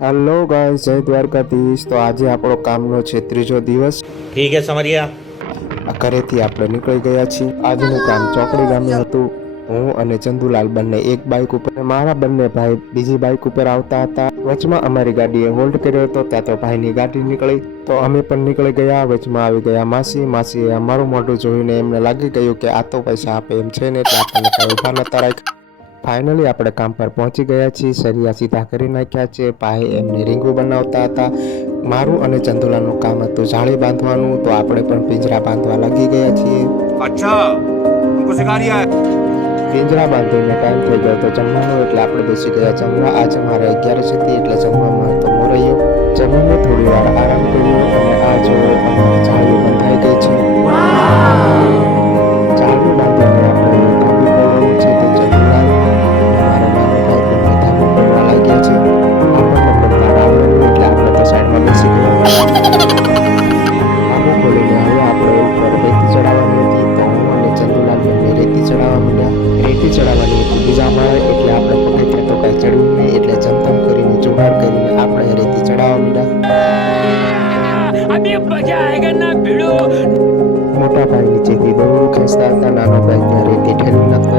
Hello guys, जय દ્વારકાધીશ। તો આજે આપણો કામનો છે ત્રીજો દિવસ। ठीक है समरिया। ઘરેથી આપણે નીકળી ગયા છીએ। આજનું કામ ચોકડી ગામે હતું। હું અને ચંદુલાલ બંને એક બાઇક ઉપર, મારા બંને ભાઈ બીજી બાઇક ઉપર આવતા હતા। વચમાં અમારી ગાડીએ હોલ્ડ કર્યો હતો, ત્યાં તો ભાઈની ગાડી નીકળી તો અમે પણ નીકળી ગયા। વચમાં આવી ગયા માસીએ અમારું મોઢું જોઈને એમને લાગી ગયું કે આ તો પૈસા આપે એમ છે ને, એટલે આપણને કઈ ઊભા નતા રાખ્યા। ફાઇનલી આપણે કામ પર પહોંચી ગયા છીએ। સરિયા સીધા કરી નાખ્યા છે। ભાઈ એમને રીંગું બનાવતા હતા। મારું અને ચંદુલાલનું કામ હતું જાળી બાંધવાનું, તો આપણે પણ પિંજરા બાંધવા લાગી ગયા છીએ। अच्छा हमको सिखा रिया है। પિંજરા બાંધીને ટાઈમ થઈ ગયો તો જમવાનું, એટલે આપણે બેસી ગયા જમવા। આજે મારે 11 હતી એટલે જમવામાં તો મોરૈયો જમીને થોડી વાર આરામ કર્યો અને આ જો અમારી જાળીઓ બંધાઈ ગઈ છે। જાળીઓ બાંધીને આપણે ધાબુ કરવાનું છે, તો ચંદુલાલ મારો નાનો ભાઈ બંને ધાબુ કરવા લાગ્યા છે। આપણને કરતા આવડે નહીં એટલે આપણે તો સાઈડમાં બેસી ગયા। ધાબુ ખોલીને હવે આપણે ઉપર રેતી ચડાવવાની હતી, તો હું અને ચંદુલાલ બંને રેતી ચડાવવા માંડ્યા। રેતી ચડાવવાની હતી બીજા માળે, એટલે આપણે પગથિયાં તો કાંઈ ચડ્યું નહીં, એટલે જમતમ કરીને જુગાડ કરીને આપણે રેતી ચડાવવા માંડ્યા। अभी मजा आएगा ना भिड़ो। મોટા ભાઈ નીચેથી દોરડું ખેંચતા હતા, નાનો ભાઈ ત્યાં રેતી ઠેલવી નાખતો